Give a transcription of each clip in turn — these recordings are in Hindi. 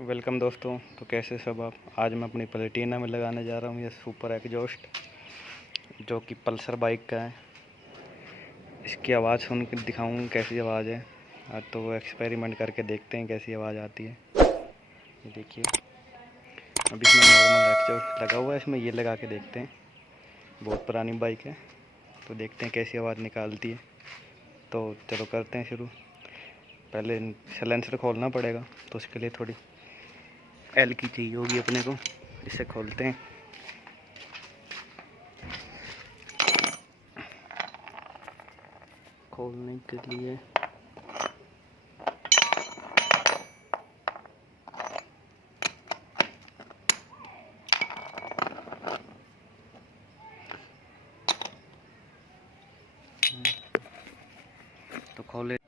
वेलकम दोस्तों। तो कैसे सब आप। आज मैं अपनी प्लेटिना में लगाने जा रहा हूँ ये सुपर एग्जॉस्ट, जो कि पल्सर बाइक का है। इसकी आवाज़ सुन के दिखाऊँ कैसी आवाज़ है। आज तो वो एक्सपेरिमेंट करके देखते हैं कैसी आवाज़ आती है। ये देखिए, अभी इसमें नॉर्मल एग्जॉस्ट लगा हुआ है, इसमें ये लगा के देखते हैं। बहुत पुरानी बाइक है, तो देखते हैं कैसी आवाज़ निकालती है। तो चलो करते हैं शुरू। पहले साइलेंसर खोलना पड़ेगा, तो उसके लिए थोड़ी एल की चाहिए होगी अपने को। इसे खोलते हैं। खोलने के लिए तो खोले।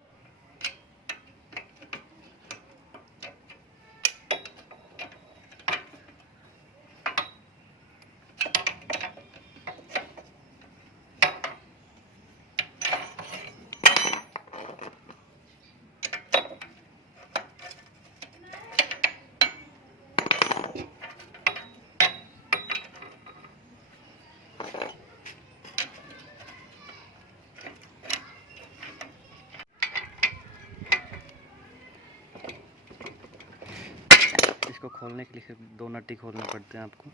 इसको खोलने के लिए सिर्फ 2 नट ही खोलने पड़ते हैं आपको।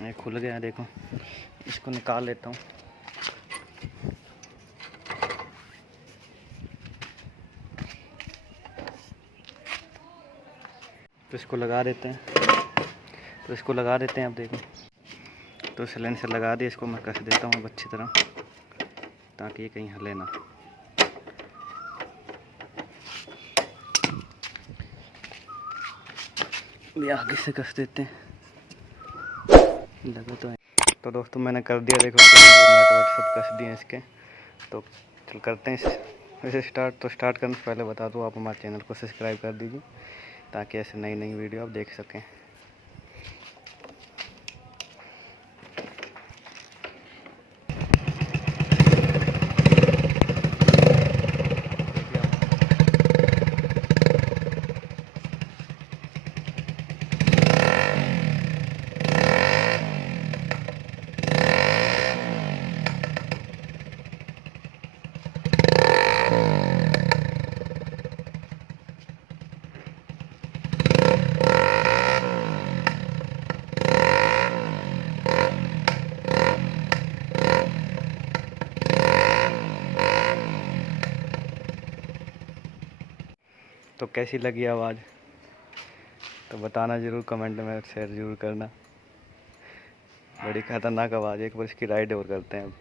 ये खुल गया, देखो। इसको निकाल लेता हूँ। तो इसको लगा देते हैं। अब देखो, तो सिलेंसर लगा दिया। इसको मैं कस देता हूँ अब अच्छी तरह, ताकि ये कहीं हिले ना। ये आगे से कस देते हैं, लगा तो है। तो दोस्तों मैंने कर दिया, देखो नट वट सब कस दिए इसके। तो चल करते हैं इसे स्टार्ट। तो स्टार्ट करने से पहले बता दूँ, आप हमारे चैनल को सब्सक्राइब कर दीजिए, ताकि ऐसे नई नई वीडियो आप देख सकें। तो कैसी लगी आवाज़, तो बताना ज़रूर, कमेंट में शेयर ज़रूर करना। बड़ी खतरनाक आवाज़ है। एक बार इसकी राइड और करते हैं अब।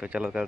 तो चलो कर